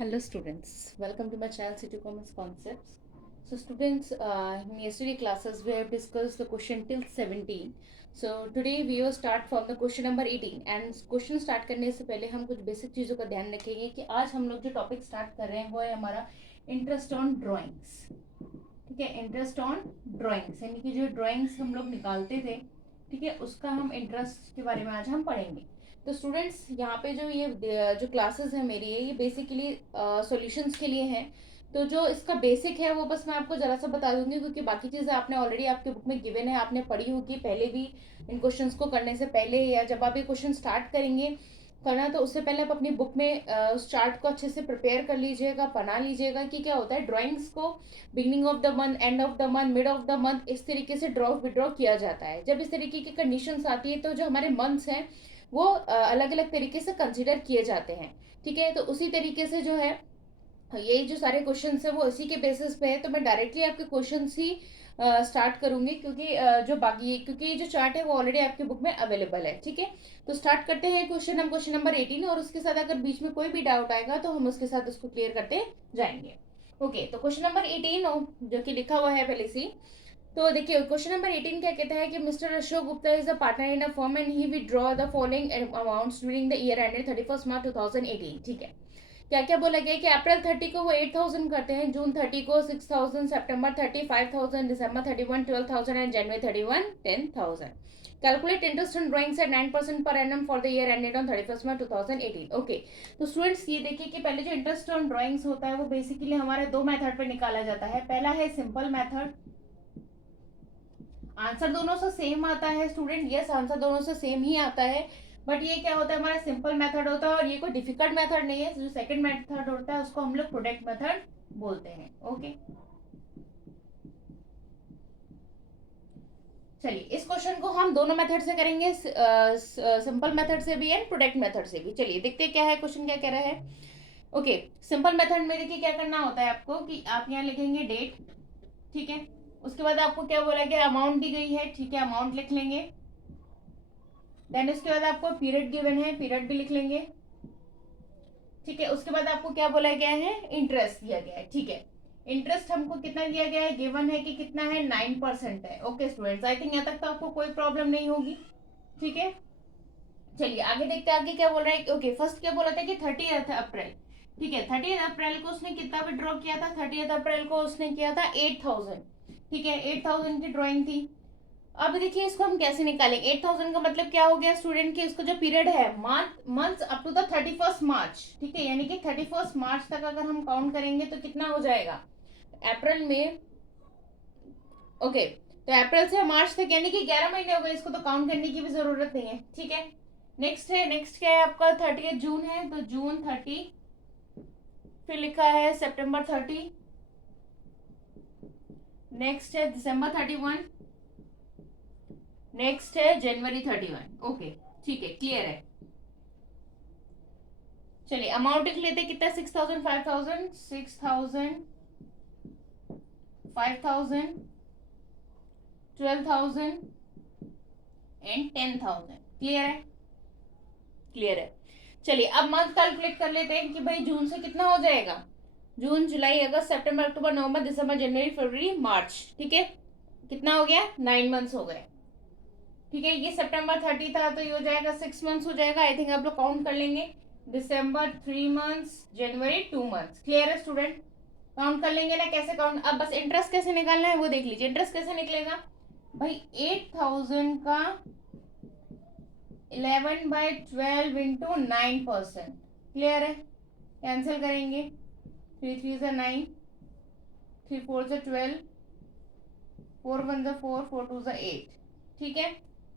Hello students, welcome to my channel City Commerce Concepts. So students, in yesterday classes we have discussed the question till 17. So today we will start from the question number 18 and question start करने से पहले हम कुछ basic चीज़ों का ध्यान रखेंगे कि आज हम लोग जो टॉपिक स्टार्ट कर रहे हैं वो है हमारा इंटरेस्ट ऑन ड्राइंग्स। ठीक है, इंटरेस्ट ऑन ड्राइंग्स यानी कि जो ड्राइंग्स हम लोग निकालते थे, ठीक है, उसका हम इंटरेस्ट के बारे में आज हम पढ़ेंगे। तो स्टूडेंट्स यहाँ पे जो क्लासेस है मेरी है ये बेसिकली सॉल्यूशंस के लिए हैं। तो जो इसका बेसिक है वो बस मैं आपको ज़रा सा बता दूंगी क्योंकि बाकी चीज़ें आपने ऑलरेडी आपके बुक में गिवन है, आपने पढ़ी होगी पहले भी। इन क्वेश्चंस को करने से पहले या जब आप ये क्वेश्चन स्टार्ट करेंगे करना तो उससे पहले आप अपनी बुक में उस चार्ट को अच्छे से प्रिपेयर कर लीजिएगा, बना लीजिएगा कि क्या होता है ड्राइंग्स को beginning of the month, end of the month, mid of the month इस तरीके से ड्रॉ विड्रॉ किया जाता है। जब इस तरीके की कंडीशंस आती है तो जो हमारे मंथ्स हैं वो अलग अलग तरीके से कंसिडर किए जाते हैं। ठीक है, तो उसी तरीके से जो है यही जो सारे क्वेश्चन है वो इसी के बेसिस पे है। तो मैं डायरेक्टली आपके क्वेश्चन ही स्टार्ट करूंगी क्योंकि जो बाकी क्योंकि ये जो चार्ट है वो ऑलरेडी आपके बुक में अवेलेबल है। ठीक है, तो स्टार्ट करते हैं क्वेश्चन नंबर 18 और उसके साथ अगर बीच में कोई भी डाउट आएगा तो हम उसके साथ उसको क्लियर करते जाएंगे। ओके, तो क्वेश्चन नंबर 18 जो कि लिखा हुआ है पहले से। तो देखिए क्वेश्चन नंबर 18 क्या कहता है कि mister Ashok Gupta is a partner in a firm and he withdraw the following amounts during the year ended 31 March 2018। ठीक है, क्या क्या बोला गया कि अप्रैल 30 को वो 8,000 करते हैं, जून 30 को 6,000, सितंबर 30 5,000, दिसंबर 31 12,000 एंड जनवरी 31 10,000। Calculate interest on drawings at 9% per annum for the year ended on 31 March 2018। Okay, तो स्टूडेंट्स ये देखिए कि पहले जो इंटरेस्ट ऑन ड्राइंग्स होता है वो बेसिकली हमारे दो मेथड पे निकाला जाता है। पहला है सिंपल मेथड, आंसर दोनों से सेम आता है स्टूडेंट, यस आंसर दोनों से सेम ही आता है। बट ये क्या होता है हमारा सिंपल मेथड होता है और ये कोई डिफिकल्ट मेथड नहीं है। जो सेकंड मेथड होता है उसको हम लोग प्रोडक्ट मेथड बोलते हैं। ओके, चलिए इस क्वेश्चन को हम दोनों मेथड से करेंगे, सिंपल मेथड से भी एंड प्रोडक्ट मेथड से भी। चलिए देखते हैं क्या है क्वेश्चन क्या कह रहा है। ओके, सिंपल मेथड में देखिए क्या करना होता है आपको कि आप यहाँ लिखेंगे डेट। ठीक है, उसके बाद आपको क्या बोला गया, अमाउंट दी गई है। ठीक है, अमाउंट लिख लेंगे। देन उसके बाद आपको पीरियड गिवन है, पीरियड भी लिख लेंगे। ठीक है, उसके बाद आपको क्या बोला गया है, इंटरेस्ट दिया गया है। ठीक है, इंटरेस्ट हमको कितना दिया गया है, गिवन है कि कितना है, 9% है। ओके स्टूडेंट्स, आई थिंक यहाँ तक तो आपको कोई प्रॉब्लम नहीं होगी। ठीक है, चलिए आगे देखते हैं आगे क्या बोल रहा है। ओके, फर्स्ट क्या बोला था कि 30 अप्रैल। ठीक है, 30 अप्रैल को उसने कितना विड्रॉ किया था, 30 अप्रैल को उसने किया था 8,000। ठीक है, 8,000 की ड्रॉइंग थी। अब देखिए इसको हम कैसे निकालेंगे। 8,000 का मतलब क्या हो गया स्टूडेंट की, इसका जो पीरियड है मंथ अप टू द 31 मार्च। ठीक है, यानी कि 31 मार्च तक अगर हम काउंट करेंगे तो कितना हो जाएगा अप्रैल में। ओके, तो अप्रैल से मार्च तक यानी कि 11 महीने हो गए, इसको तो काउंट करने की भी जरूरत नहीं है। ठीक है, नेक्स्ट है, नेक्स्ट क्या है आपका, 30 जून है तो जून 30, फिर लिखा है सितंबर 30, नेक्स्ट है दिसंबर 31, नेक्स्ट है जनवरी 31। ओके, ठीक है, क्लियर है। चलिए अमाउंट लिख लेते कितना, 6,000 5,000 6,000 5,000 12,000 एंड 10,000। क्लियर है, क्लियर है। चलिए अब मंथ कैलकुलेट कर लेते हैं कि भाई जून से कितना हो जाएगा, जून जुलाई अगस्त सितंबर अक्टूबर नवंबर दिसंबर जनवरी फरवरी मार्च। ठीक है, कितना हो गया, 9 मंथ्स हो गए। ठीक है, ये सितंबर 30 था तो ये हो जाएगा 6 मंथ्स हो जाएगा। आई थिंक आप लोग काउंट कर लेंगे, दिसंबर 3 मंथ्स, जनवरी 2 मंथ्स। क्लियर है स्टूडेंट, काउंट कर लेंगे ना कैसे काउंट। अब बस इंटरेस्ट कैसे निकालना है वो देख लीजिए। इंटरेस्ट कैसे निकलेगा भाई, 8,000 का 11/12 इंटू 9%। क्लियर है, कैंसिल करेंगे, 3 3 9, 3 4 12, 4 1 4, 4 2 8। ठीक है,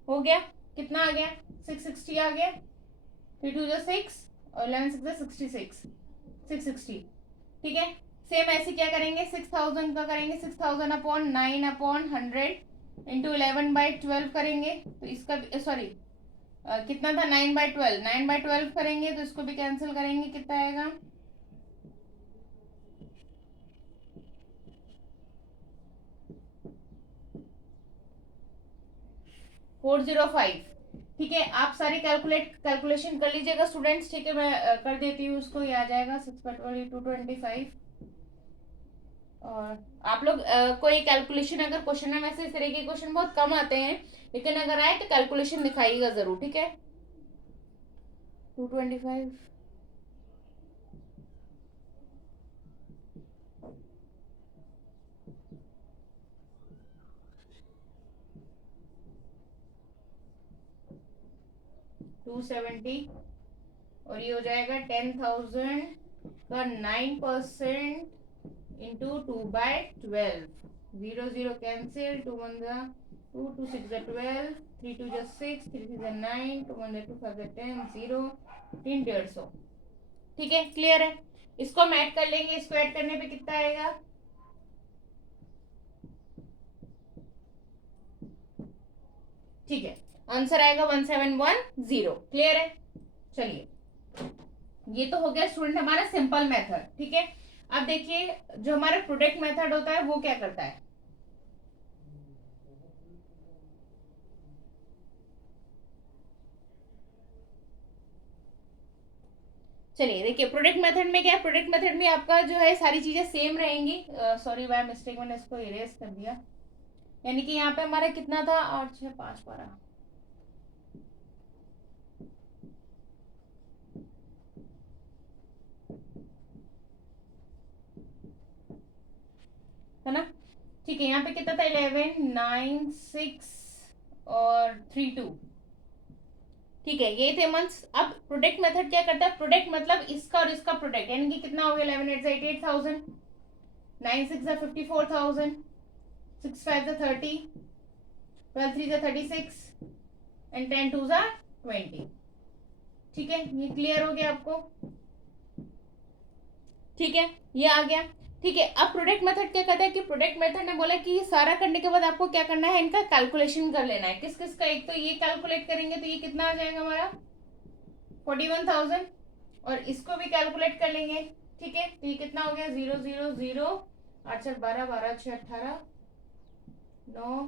हो गया, कितना आ गया, 660 आ गया, 3 2 6 और 11 6 66, 660। ठीक है, सेम ऐसे क्या करेंगे, 6,000 का करेंगे, 6,000/9/100 इंटू 11/12 करेंगे तो इसका सॉरी कितना था, 9/12, 9/12 करेंगे तो इसको भी कैंसिल करेंगे, कितना आएगा, 405। ठीक है, आप सारी कैलकुलेशन कर लीजिएगा स्टूडेंट्स। ठीक है, मैं कर देती हूँ उसको, ये आ जाएगा 6/225। और आप लोग कोई कैलकुलेशन अगर क्वेश्चन में से इस तरह के क्वेश्चन बहुत कम आते हैं, लेकिन अगर आए तो कैलकुलेशन दिखाइएगा जरूर। ठीक है, 225 270, और ये हो जाएगा 10,000 का 9% इंटू 2/12। 0 0 कैंसिल, 2 1 2, 2 6 12, 3 2 6, 3 3 9, 2 1 2 5 10, 0, 3 150। ठीक है, क्लियर है। इसको हम ऐड कर लेंगे, इसको ऐड करने पे कितना आएगा? ठीक है, आंसर आएगा 1710। क्लियर है। चलिए, ये तो हो गया स्टूडेंट हमारा सिंपल मेथड। ठीक है, अब देखिए जो हमारा प्रोडक्ट मेथड होता है वो क्या करता है। चलिए देखिए, प्रोडक्ट मेथड में क्या है, प्रोडक्ट मेथड में आपका जो है सारी चीजें सेम रहेंगी। सॉरी बाय मिस्टेक मैंने इसको इरेज कर दिया। यानी कि यहाँ पे हमारा कितना था, 8 6 5 12, है ना। ठीक है, यहाँ पे कितना था, 11 9 6 और 3 2। ठीक है, ये थे मंथ्स। अब प्रोडक्ट मेथड क्या करता है, प्रोडक्ट मतलब इसका और इसका प्रोडक्ट, यानी कि कितना हो गया, 11 8 88,000, 9 6 54,000, 6 5 30, 12 3 36 एंड 10 2 20। ठीक है, ये क्लियर हो गया आपको। ठीक है, ये आ गया। ठीक है, अब प्रोडक्ट मेथड क्या कहता है कि प्रोडक्ट मेथड ने बोला कि ये सारा करने के बाद आपको क्या करना है, इनका कैलकुलेशन कर लेना है। किस किस का, एक तो ये कैलकुलेट करेंगे तो ये कितना आ जाएगा हमारा 41,000, और इसको भी कैलकुलेट कर लेंगे। ठीक है, तो ये कितना हो गया, 0 0 0 8 4 12 12 6 18 9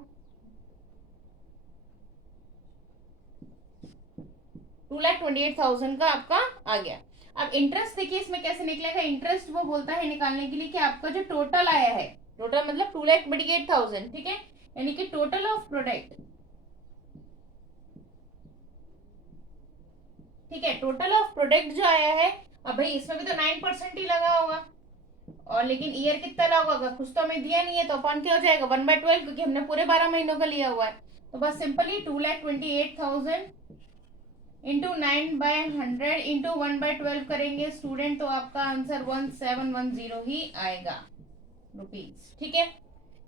2,28,000 का आपका आ गया। अब इंटरेस्ट देखिए इसमें कैसे निकलेगा। इंटरेस्ट वो बोलता है निकालने के लिए कि आपका जो टोटल आया है, टोटल मतलब 2,28,000। ठीक है, यानी कि टोटल ऑफ प्रोडक्ट। ठीक है, टोटल ऑफ प्रोडक्ट जो आया है, अब भाई इसमें भी तो 9% ही लगा होगा, और लेकिन ईयर कितना लगा होगा, कुछ तो हमें दिया नहीं है, तो अपन क्या हो जाएगा 1/12, क्योंकि हमने पूरे 12 महीनों का लिया हुआ है। तो बस सिंपली 2,28,000 इंटू 9/100 इंटू 1/12 करेंगे स्टूडेंट, तो आपका आंसर 1710 ही आएगा रुपीज। ठीक है,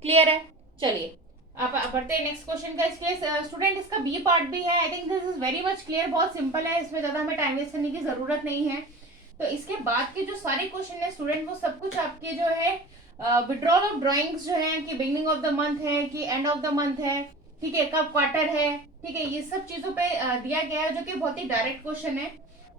क्लियर है। चलिए आप बढ़ते हैं नेक्स्ट क्वेश्चन का। इसके स्टूडेंट इसका बी पार्ट भी है। I think this is very much clear, बहुत सिंपल है, इसमें ज्यादा हमें टाइम वेस्ट करने की जरूरत नहीं है। तो इसके बाद के जो सारे क्वेश्चन है स्टूडेंट, वो सब कुछ आपके जो है विड्रॉल ऑफ ड्रॉइंग्स जो है, कि बिगनिंग ऑफ द मंथ है कि एंड ऑफ द मंथ है, ठीक है, कब क्वार्टर है, ठीक है, ये सब चीजों पे दिया गया है, जो कि बहुत ही डायरेक्ट क्वेश्चन है।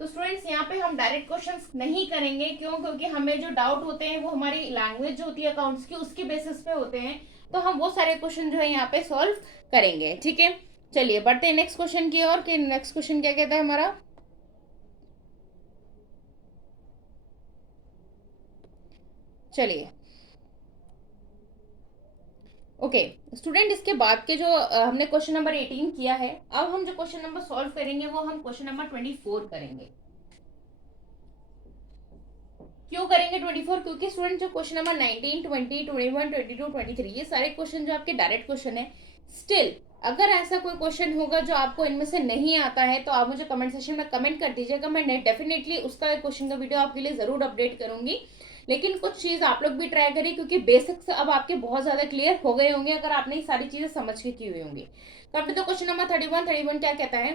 तो स्टूडेंट्स यहाँ पे हम डायरेक्ट क्वेश्चंस नहीं करेंगे, क्यों, क्योंकि हमें जो डाउट होते हैं वो हमारी लैंग्वेज जो होती है अकाउंट्स की, उसके बेसिस पे होते हैं। तो हम वो सारे क्वेश्चन जो है यहाँ पे सॉल्व करेंगे। ठीक है, चलिए बढ़ते हैं नेक्स्ट क्वेश्चन की ओर, कि नेक्स्ट क्वेश्चन क्या कहता है हमारा। चलिए ओके स्टूडेंट, इसके बाद के जो हमने क्वेश्चन नंबर 18 किया है, अब हम जो क्वेश्चन नंबर सॉल्व करेंगे वो हम क्वेश्चन नंबर 24 करेंगे। क्यों करेंगे 24? क्योंकि स्टूडेंट जो क्वेश्चन नंबर 19 20 21 22 23 ये सारे क्वेश्चन जो आपके डायरेक्ट क्वेश्चन है, स्टिल अगर ऐसा कोई क्वेश्चन होगा जो आपको इनमें से नहीं आता है, तो आप मुझे कमेंट सेक्शन में कमेंट कर दीजिएगा। मैं डेफिनेटली उसका क्वेश्चन का वीडियो आपके लिए जरूर अपडेट करूंगी। लेकिन कुछ चीज आप लोग भी ट्राई करिए, क्योंकि बेसिक्स अब आपके बहुत ज्यादा क्लियर हो गए होंगे अगर आपने ये सारी चीजें समझ के की हुई होंगी। Come to the question number 31 क्या कहता है।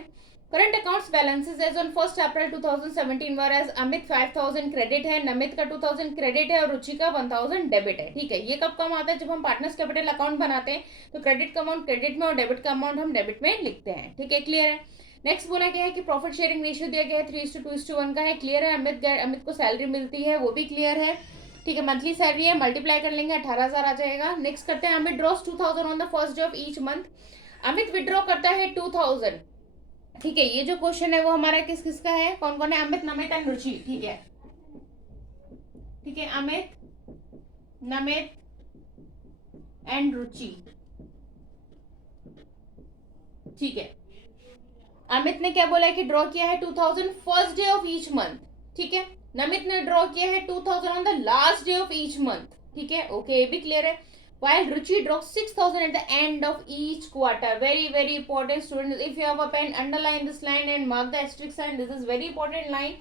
Current accounts balances as on 1 April 2017 were as Amit 5,000 credit है, नमित का 2,000 क्रेडिट है और रुचि का 1,000 डेबिट है। ठीक है, ये कब कम आता है, जब हम पार्टनर्स कैपिटल अकाउंट बनाते हैं तो क्रेडिट का अमाउंट क्रेडिट में और डेबिट का अमाउंट हम डेबिट में लिखते हैं। ठीक है, क्लियर है। नेक्स्ट बोला गया है कि प्रॉफिट शेयरिंग रेशियो दिया गया है 3:2:1 का है। क्लियर है। अमित को सैलरी मिलती है, वो भी क्लियर है। ठीक है, मंथली सैलरी है, मल्टीप्लाई कर लेंगे 18,000 आ जाएगा। नेक्स्ट करते हैं, Amit draws 2,000 on the first day of each month. Amit withdraw करता है 2,000 ठीक है, ये जो क्वेश्चन है वो हमारा किस किस का है, कौन कौन है, अमित, नमित एंड रुचि। ठीक है, ठीक है, अमित, नमित एंड रुचि। ठीक है, अमित ने क्या बोला है कि ड्रॉ किया है 2000 first day of each month. ठीक है, नमित ने ड्रॉ किया है 2000 on the last day of each month. ठीक है, ओके, ये भी क्लियर है। While Ruchi draw 6000 at the end of each quarter. Very, very important, students. If you have a pen, underline this line and mark the asterisk sign. This is very important line.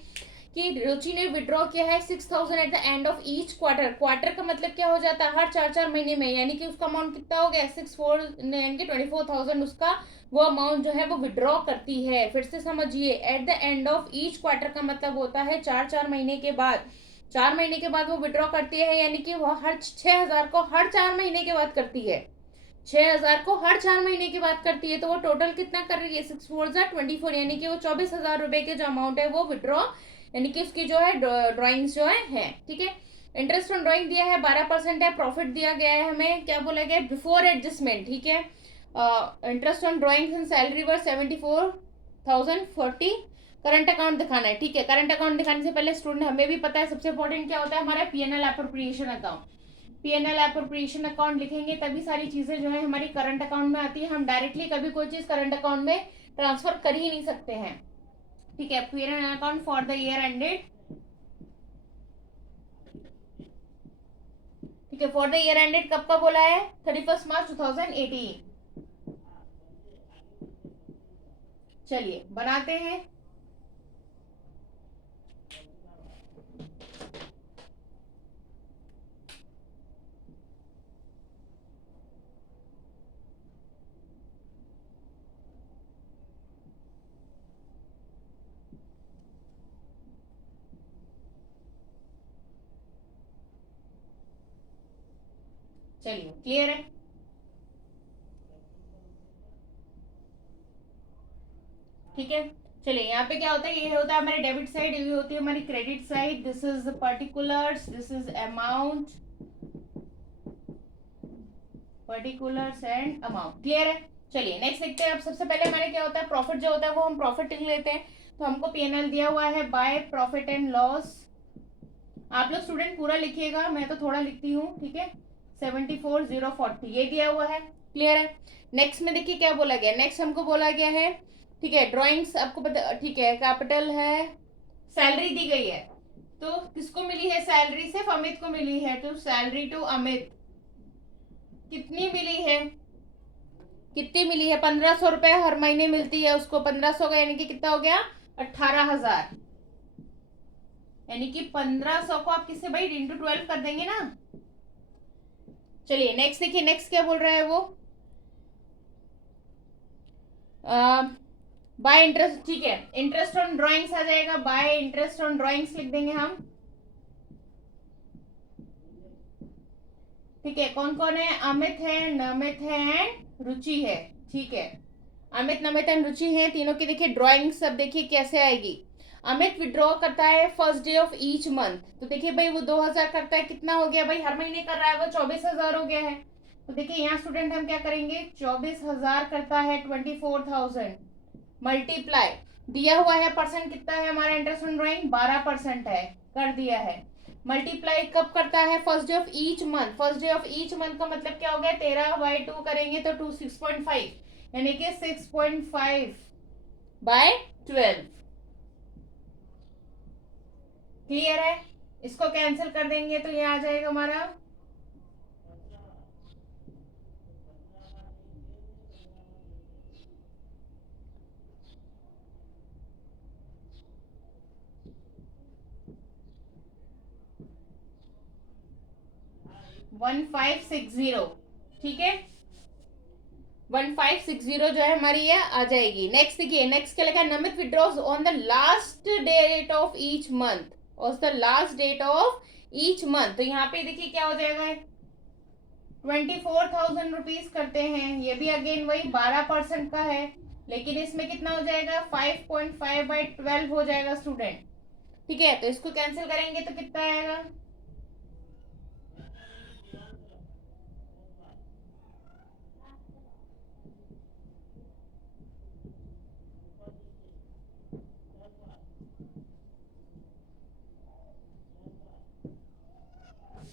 कि रुचि ने withdraw किया है 6000 eight the end of each quarter. Quarter का मतलब क्या हो जाता है, हर 4 महीने में, यानी कि उसका अमाउंट कितना हो गया, 24,000 उसका वो अमाउंट जो है वो विड्रॉ करती है। फिर से समझिए, eight the end of each quarter का मतलब होता है 4 महीने के बाद। 4 महीने के बाद वो विड्रॉ करती है, यानी कि वो हर 6000 को हर 4 महीने के बाद करती है। 6000 को हर 4 महीने की बात करती है, तो वो टोटल कितना कर रही है, 6 4 यानी कि वो 24,000 रुपए के जो अमाउंट है वो विड्रॉ, यानी कि उसकी जो है ड्राइंग्स जो है। ठीक है, इंटरेस्ट ऑन ड्राइंग दिया है 12% है, प्रॉफिट दिया गया है, हमें क्या बोला गया, बिफोर एडजस्टमेंट। ठीक है, interest on drawings and salary were 74,040। Current account दिखाना है। ठीक है, करंट अकाउंट दिखाने से पहले स्टूडेंट, हमें भी पता है सबसे इंपॉर्टेंट क्या होता है हमारा, PNL appropriation account. PNL appropriation account लिखेंगे तभी सारी चीजें जो है हमारी करंट अकाउंट में आती है। हम डायरेक्टली कभी कोई चीज करंट अकाउंट में ट्रांसफर कर ही नहीं सकते हैं। ठीक है, PNL account for the year ended. ठीक है, फॉर द ईयर एंडेड कब का बोला है, 31 मार्च 2018। चलिए बनाते हैं। चलिए, क्लियर है। ठीक है, चलिए, यहाँ पे क्या होता है, ये होता है हमारी डेबिट साइड, ये होती है हमारी credit side. This is particulars, this is amount, particulars and amount. Clear है। चलिए नेक्स्ट देखते हैं। अब सबसे पहले हमारे क्या होता है, प्रॉफिट जो होता है वो हम प्रॉफिट लिख लेते हैं। तो हमको पीएनएल दिया हुआ है बाय प्रॉफिट एंड लॉस। आप लोग स्टूडेंट पूरा लिखिएगा, मैं तो थोड़ा लिखती हूँ। ठीक है, 74,040 ये दिया हुआ है। क्लियर है। नेक्स्ट में देखिए क्या बोला गया, नेक्स्ट हमको बोला गया है, ठीक है, ड्राइंग्स आपको पता, ठीक है, कैपिटल है, सैलरी दी गई है। तो किसको मिली है सैलरी, सिर्फ अमित को मिली है। तो सैलरी टू अमित कितनी मिली है, कितनी मिली है, 1500 रुपए हर महीने मिलती है उसको। 1500 का यानी कि कितना हो गया, 18,000। यानी कि 1500 को आप किससे भाई इंटू 12 कर देंगे ना। चलिए नेक्स्ट देखिए, नेक्स्ट क्या बोल रहा है वो, बाय इंटरेस्ट। ठीक है, इंटरेस्ट ऑन ड्राइंग्स आ जाएगा, बाय इंटरेस्ट ऑन ड्राइंग्स लिख देंगे हम। ठीक है, कौन कौन है, अमित है, नमित है एंड रुचि है। ठीक है, अमित, नमित एंड रुचि है तीनों की। देखिए ड्राइंग सब देखिए कैसे आएगी। अमित विड्रॉ करता है first day of each month. तो देखिए भाई वो 2000 करता है, कितना हो गया भाई, हर महीने कर रहा है वो 24,000 हो गया है। तो देखिए यहाँ स्टूडेंट हम क्या करेंगे, 24,000 करता है 24,000 मल्टीप्लाई, दिया हुआ है परसेंट कितना है हमारा, इंटरेस्ट ऑन ड्राइंग 12% है, कर दिया है। मल्टीप्लाई कब करता है, first day of each month. First day of each month का मतलब क्या हो गया, 13/2 करेंगे तो 6.5, यानी कि 6.5/12। क्लियर है। इसको कैंसिल कर देंगे तो ये आ जाएगा हमारा 1560। ठीक है, 1560 जो है हमारी ये आ जाएगी। नेक्स्ट देखिए, नेक्स्ट क्या लिखा है, Namit withdraws on the last date of each month, on the last date of each month. तो यहाँ पे देखिए क्या हो जाएगा, 24,000 रुपीज करते हैं। ये भी अगेन वही 12% का है, लेकिन इसमें कितना हो जाएगा, 5.5/12 हो जाएगा स्टूडेंट। ठीक है, तो इसको कैंसिल करेंगे तो कितना आएगा,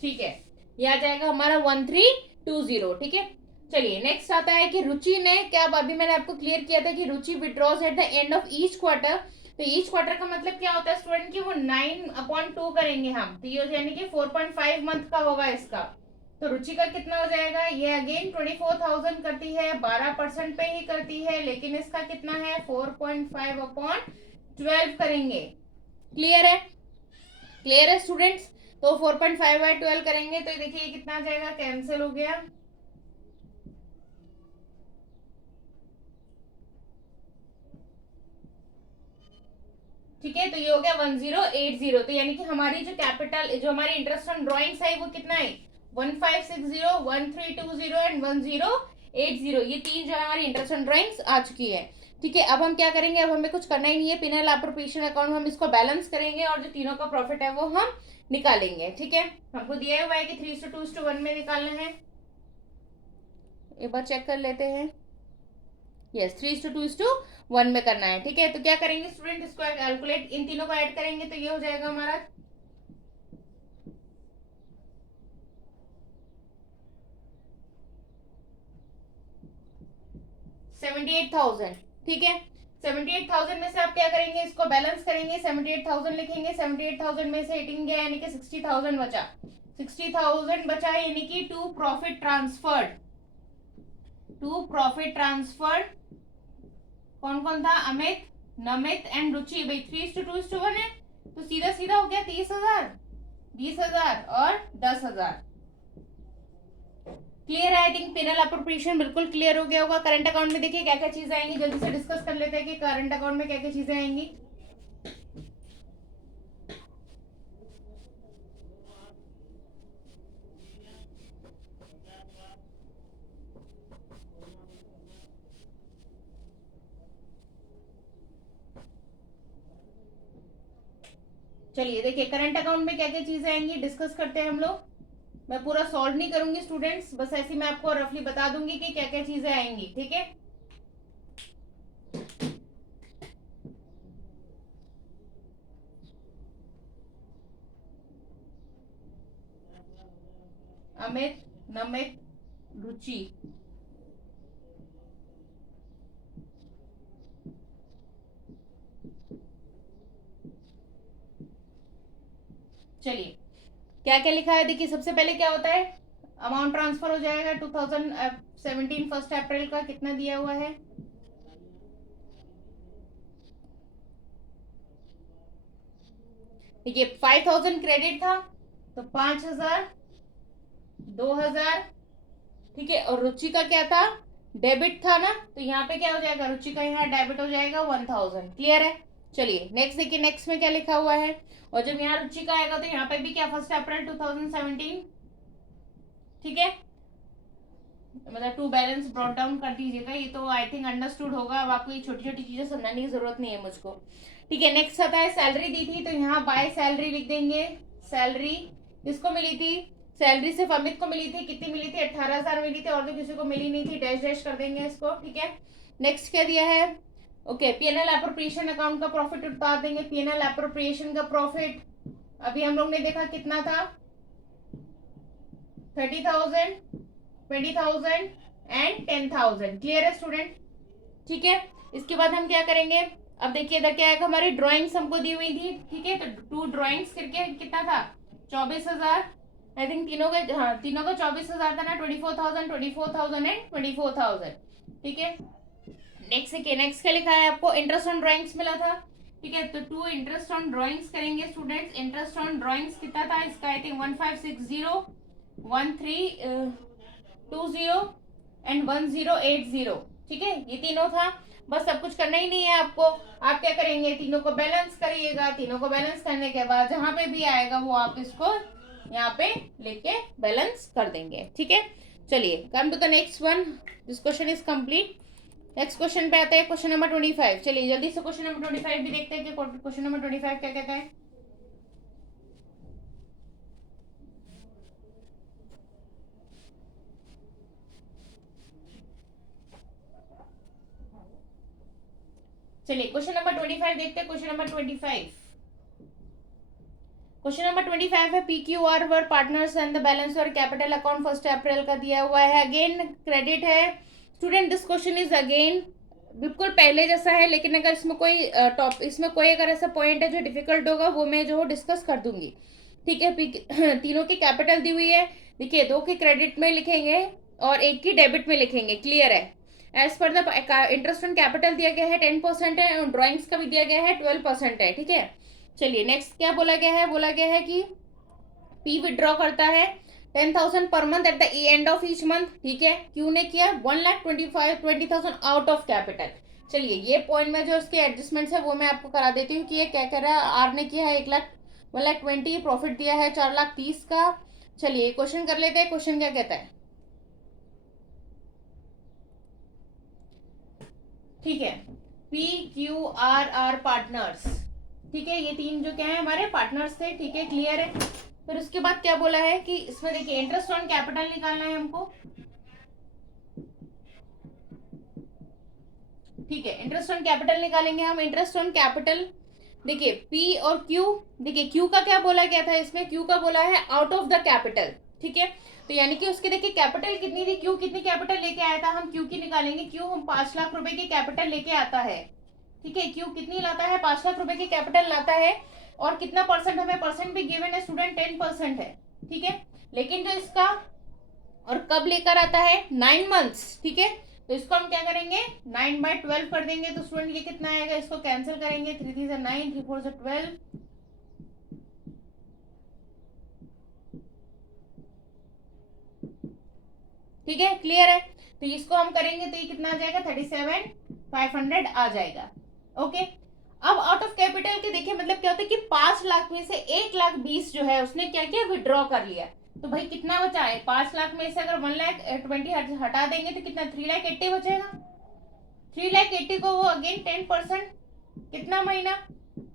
ठीक है, ये आ जाएगा हमारा 1320। ठीक है, चलिए नेक्स्ट आता है कि रुचि ने क्या, अभी मैंने आपको क्लियर किया था कि Ruchi withdraws at the end of each quarter. तो ईच क्वार्टर का मतलब क्या होता है स्टूडेंट की वो 9/2 करेंगे हम, तो ये यानी कि 4.5 मंथ का होगा इसका। तो रुचि का कितना हो जाएगा, ये अगेन 24,000 करती है, 12% पे ही करती है, लेकिन इसका कितना है 4.5/12 करेंगे। क्लियर है, क्लियर है स्टूडेंट्स। तो 4.5/12 करेंगे तो देखिए कितना आ जाएगा, कैंसिल हो गया। ठीक है, तो ये हो गया 1080। तो यानी कि हमारी जो कैपिटल, जो हमारी इंटरेस्ट ऑन ड्रॉइंग्स है वो कितना है, 1560, 1320 एंड 1080। ये तीन जो है हमारी इंटरेस्ट ऑन ड्रॉइंग्स आ चुकी है। ठीक है, अब हम क्या करेंगे, अब हमें कुछ करना ही नहीं है, पिनल एप्रोप्रिएशन अकाउंट हम इसको बैलेंस करेंगे और जो तीनों का प्रॉफिट है वो हम निकालेंगे। ठीक है, हमको दिया हुआ है कि 3:2:1 में निकालना है, एक बार चेक कर लेते हैं। यस, 3:2:1 में करना है। ठीक है, तो क्या करेंगे स्टूडेंट, इसको कैलकुलेट, इन तीनों को ऐड करेंगे तो ये हो जाएगा हमारा 78,000। ठीक है, 78,000 में से आप क्या करेंगे, इसको बैलेंस करेंगे, 78,000 लिखेंगे, 78,000 में से 18 गया यानी कि 60,000 बचा, 60,000 बचा यानी कि to profit transferred. To profit transferred कौन कौन था, अमित, नमित एंड रुचि। भाई 3:2:1 है तो सीधा सीधा हो गया 30,000, 20,000 और 10,000। क्लियर है, आई थिंक पिनल अप्रोप्रिएशन बिल्कुल क्लियर हो गया होगा। करंट अकाउंट में देखिए क्या क्या चीजें आएंगी, जल्दी से डिस्कस कर लेते हैं कि करंट अकाउंट में क्या क्या चीजें आएंगी। चलिए देखिए करंट अकाउंट में क्या क्या चीजें आएंगी, डिस्कस करते हैं हम लोग। मैं पूरा सॉल्व नहीं करूंगी स्टूडेंट्स, बस ऐसी मैं आपको रफली बता दूंगी कि क्या क्या चीजें आएंगी। ठीक है, अमित, नमित, रुचि। चलिए क्या क्या लिखा है, देखिए सबसे पहले क्या होता है, अमाउंट ट्रांसफर हो जाएगा 2017 1 अप्रैल का, कितना दिया हुआ है, देखिए 5,000 क्रेडिट था तो 5,000, 2,000। ठीक है, और रुचि का क्या था, डेबिट था ना, तो यहाँ पे क्या हो जाएगा, रुचि का यहाँ डेबिट हो जाएगा 1,000। क्लियर है, चलिए नेक्स्ट देखिए, नेक्स्ट में क्या लिखा हुआ है, और जब यहाँ रुचि का आएगा तो यहाँ पे भी क्या 1 अप्रैल 2017। ठीक है, मतलब टू बैलेंस ब्रॉट डाउन कर दीजिएगा, ये तो आई थिंक अंडरस्टूड होगा। अब आपको ये छोटी छोटी चीजें समझाने की जरूरत नहीं है मुझको। ठीक है, नेक्स्ट आता है सैलरी दी थी तो यहाँ बाय सैलरी लिख देंगे। सैलरी किसको मिली थी, सैलरी सिर्फ अमित को मिली थी, कितनी मिली थी 18,000 मिली थी, और तो किसी को मिली नहीं थी, डैश डैश कर देंगे इसको। ठीक है, नेक्स्ट क्या दिया है, ओके पीएनएल एप्रोप्रिएशन अकाउंट का प्रॉफिट उतार देंगे। पीएनएल एप्रोप्रिएशन का प्रॉफिट अभी हम लोग ने देखा कितना था, 30,000, 20,000 एंड 10,000। क्लियर है स्टूडेंट। ठीक है, इसके बाद हम क्या करेंगे, अब देखिए इधर क्या है, हमारी ड्राइंग्स हमको दी हुई थी। ठीक है, तो टू ड्राइंग्स करके कितना था, 24,000। आई थिंक तीनों का, हाँ तीनों का 24,000 था ना, 24,000, 24,000 एंड 24,000। ठीक है, नेक्स्ट देखिए, नेक्स्ट क्या लिखा है आपको, इंटरेस्ट ऑन ड्राइंग्स मिला था। ठीक है, तो टू इंटरेस्ट ऑन ड्राइंग्स करेंगे स्टूडेंट्स। इंटरेस्ट ऑन ड्राइंग्स कितना था इसका, आई थिंक 1560, 1320 एंड 1080। ठीक है, ये तीनों था, बस सब कुछ करना ही नहीं है आपको। आप क्या करेंगे, तीनों को बैलेंस करिएगा, तीनों को बैलेंस करने के बाद जहां पे भी आएगा वो आप इसको यहाँ पे लेके बैलेंस कर देंगे। ठीक है, चलिए come to the next one, this question is complete. Next question पे आते हैं, क्वेश्चन नंबर 25। चलिए जल्दी से क्वेश्चन नंबर 25 भी देखते हैं कि क्वेश्चन नंबर 25 क्या कहता है। चलिए क्वेश्चन नंबर 25 देखते हैं। क्वेश्चन नंबर 25, क्वेश्चन नंबर 25 है, PQR were partners and the balance और कैपिटल अकाउंट 1 अप्रैल का दिया हुआ है, अगेन क्रेडिट है। Student this question is again बिल्कुल पहले जैसा है, लेकिन अगर इसमें कोई इसमें कोई अगर ऐसा पॉइंट है जो डिफिकल्ट होगा वो मैं जो डिस्कस कर दूंगी, ठीक है। तीनों की कैपिटल दी हुई है, देखिए 2 की क्रेडिट में लिखेंगे और 1 की डेबिट में लिखेंगे, क्लियर है। As per the interest on capital दिया गया है 10% है, और ड्रॉइंग्स का भी दिया गया है 12% है, ठीक है। चलिए नेक्स्ट क्या बोला गया है, बोला गया है कि पी विड्रॉ करता है 10,000 per month eight the end of each month, ठीक है। क्यू ने किया 1,20,000 आउट ऑफ कैपिटल। चलिए ये पॉइंट में जो इसके एडजस्टमेंट्स है वो मैं आपको करा देती हूँ कि ये क्या कर रहा है। आर ने किया है 1,20,000 प्रॉफिट दिया है 4,30,000 का। चलिए क्वेश्चन कर लेते हैं, क्वेश्चन क्या कहता है, ठीक है। PQRR पार्टनर्स, ठीक है, ये तीन जो क्या है हमारे पार्टनर्स थे, ठीक है, क्लियर है। फिर उसके बाद क्या बोला है कि इसमें देखिए इंटरेस्ट ऑन कैपिटल निकालना है हमको, ठीक है। इंटरेस्ट ऑन कैपिटल निकालेंगे हम। इंटरेस्ट ऑन कैपिटल देखिए पी और क्यू, देखिए क्यू का क्या बोला गया था, इसमें क्यू का बोला है आउट ऑफ द कैपिटल, ठीक है। तो यानी कि उसके देखिए कैपिटल कितनी थी, क्यू कितनी कैपिटल लेके आया था, हम क्यू की निकालेंगे। क्यू हम 5 लाख रुपए की कैपिटल लेके आता है, ठीक है। क्यू कितनी लाता है, 5 लाख रुपए की कैपिटल लाता है, और कितना परसेंट, हमें परसेंट भी गिवन है स्टूडेंट, 10% है, ठीक है। लेकिन जो इसका और कब लेकर आता है, 9 मंथ्स, ठीक है। तो इसको हम क्या करेंगे, 9/12 कर देंगे। तो स्टूडेंट ये कितना आएगा, इसको कैंसिल करेंगे, 3 3 9, 3 4 12, ठीक है, क्लियर है। तो इसको हम करेंगे तो ये कितना आ जाएगा, 37,500 आ जाएगा, ओके। अब आउट ऑफ कैपिटल के देखिए मतलब क्या होता है कि 5 लाख में से 1,20,000 जो है उसने क्या किया, विड्रॉ कर लिया। तो भाई कितना बचा है, 5 लाख में से अगर 1,20,000 हटा देंगे तो कितना, 3,80,000 बचेगा। 3,80,000 को वो अगेन 10%, कितना महीना,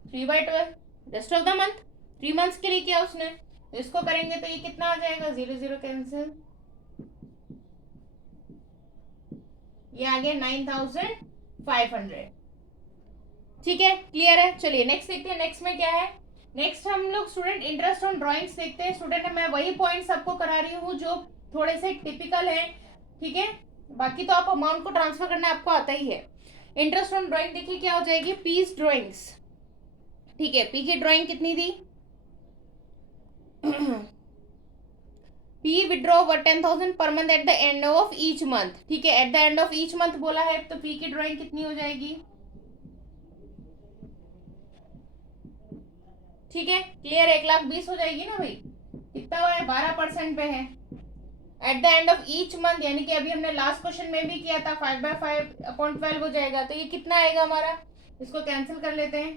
3/12, rest of the month, 3 months के लिए किया उसने। तो इसको करेंगे तो ये कितना आ जाएगा, 0 0 कैंसिल, ये आ गया 9,500, ठीक है, क्लियर है। चलिए नेक्स्ट देखते हैं, नेक्स्ट में क्या है। नेक्स्ट हम लोग स्टूडेंट इंटरेस्ट ऑन ड्राइंग्स देखते हैं। स्टूडेंट मैं वही पॉइंट सबको करा रही हूँ जो थोड़े से टिपिकल है, ठीक है। बाकी तो आप अमाउंट को ट्रांसफर करना आपको आता ही है। इंटरेस्ट ऑन ड्राइंग देखिए क्या हो जाएगी, पीस ड्राइंग्स, ठीक है। पी की ड्राइंग कितनी थी, P withdraw 10,000 per month eight the end of each month, ठीक है। Eight the end of each month बोला है, तो पी की ड्राइंग कितनी हो जाएगी, ठीक है, क्लियर, 1,20,000 हो जाएगी ना भाई, कितना हुआ है, 12% पे है। Eight the end of each month यानी कि अभी हमने लास्ट क्वेश्चन में भी किया था, 5/5/12 हो जाएगा। तो ये कितना आएगा हमारा, इसको कैंसिल कर लेते हैं,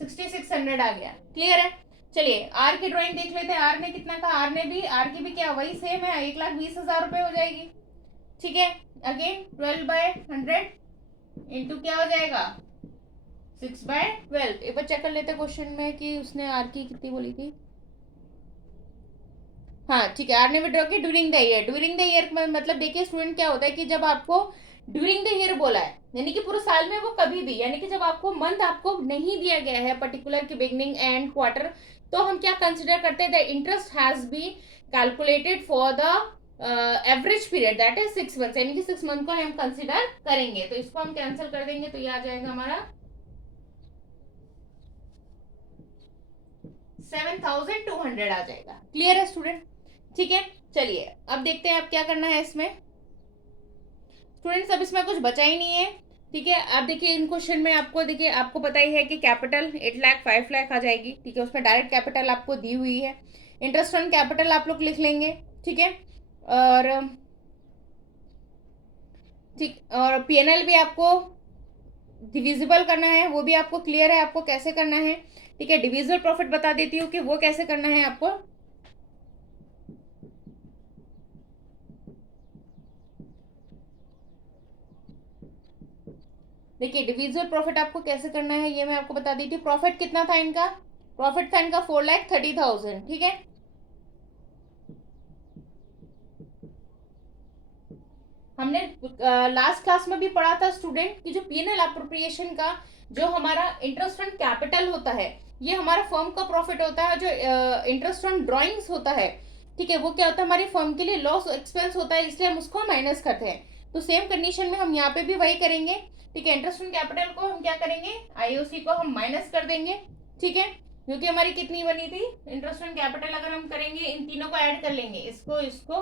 6,600 आ गया, क्लियर है। चलिए आर की ड्राइंग देख लेते हैं, आर ने कितना कहा, आर की भी क्या वही सेम है, 1,20,000 रुपए हो जाएगी, ठीक है। अगेन 12/100 इंटू क्या हो जाएगा, 6/12। एक बार चेक कर लेते क्वेश्चन में कि उसने आर की कितनी बोली थी। हाँ ठीक है, आर ने विड्रॉ की during the year. During the year मतलब देखिए स्टूडेंट क्या होता है कि जब आपको ड्यूरिंग द ईयर बोला है यानी कि पूरे साल में, वो कभी भी, यानी कि जब आपको मंथ आपको नहीं दिया गया है पर्टिकुलर की बिगनिंग एंड क्वार्टर, तो हम क्या कंसिडर करते हैं, the interest has be calculated for the average period that is 6 months, यानी कि 6 मंथ को हम कंसिडर करेंगे। तो इसको हम कैंसिल कर देंगे तो ये आ जाएगा हमारा 7,200 आ जाएगा, क्लियर है स्टूडेंट, ठीक है। चलिए अब देखते हैं अब क्या करना है इसमें। स्टूडेंट्स अब इसमें कुछ बचा ही नहीं है, ठीक है। अब देखिए इन क्वेश्चन में आपको देखिए आपको पता ही है कि कैपिटल 8,00,000 5,00,000 आ जाएगी, ठीक है। उसमें डायरेक्ट कैपिटल आपको दी हुई है। इंटरेस्ट ऑन कैपिटल आप लोग लिख लेंगे, ठीक है। और ठीक, और पीएनएल भी आपको डिविजिबल करना है, वो भी आपको क्लियर है आपको कैसे करना है, ठीक है। डिविजिबल प्रॉफिट बता देती हूँ कि वो कैसे करना है आपको। देखिए डिविजिबल प्रॉफिट आपको कैसे करना है ये मैं आपको बता दी थी। प्रॉफिट कितना था इनका, प्रॉफिट था इनका 4,30,000, ठीक है। हमने लास्ट क्लास में भी पढ़ा था स्टूडेंट कि जो पीएनएल अप्रोप्रिएशन का जो हमारा इंटरेस्ट ऑन कैपिटल होता है, ये हमारा फर्म का प्रॉफिट होता है। जो इंटरेस्ट ऑन ड्रॉइंग्स होता है, ठीक है, वो क्या होता है हमारी फर्म के लिए लॉस एक्सपेंस होता है, इसलिए हम उसको माइनस करते हैं। तो सेम कंडीशन में हम यहाँ पे भी वही करेंगे, ठीक है। इंटरेस्ट ऑन कैपिटल को हम क्या करेंगे, आईओसी को हम माइनस कर देंगे, ठीक है, क्योंकि हमारी कितनी बनी थी इंटरेस्ट ऑन कैपिटल। अगर हम करेंगे इन तीनों को ऐड कर लेंगे, इसको इसको,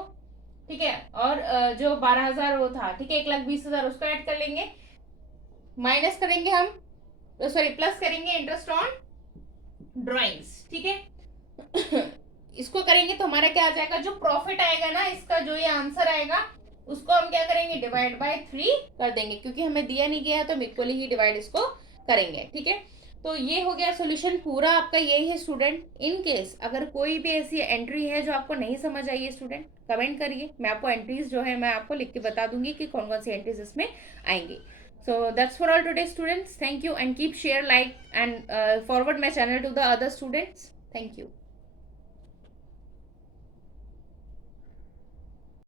ठीक है, और जो 12,000 वो था, ठीक है, 1,20,000 उसको ऐड कर लेंगे, माइनस करेंगे हम, सॉरी प्लस करेंगे इंटरेस्ट ऑन ड्रॉइंग्स, ठीक है। इसको करेंगे तो हमारा क्या आ जाएगा, जो प्रॉफिट आएगा ना इसका, जो ये आंसर आएगा उसको हम क्या करेंगे, डिवाइड बाय 3 कर देंगे, क्योंकि हमें दिया नहीं गया है तो हम इक्वली ही डिवाइड इसको करेंगे, ठीक है। तो ये हो गया सॉल्यूशन पूरा आपका, यही है स्टूडेंट। इन केस अगर कोई भी ऐसी एंट्री है जो आपको नहीं समझ आई है स्टूडेंट, कमेंट करिए, मैं आपको एंट्रीज जो है मैं आपको लिख के बता दूंगी कि कौन कौन सी एंट्रीज इसमें आएंगी। So that's for all today students. Thank you and keep share, like and forward my channel to the other students. Thank you.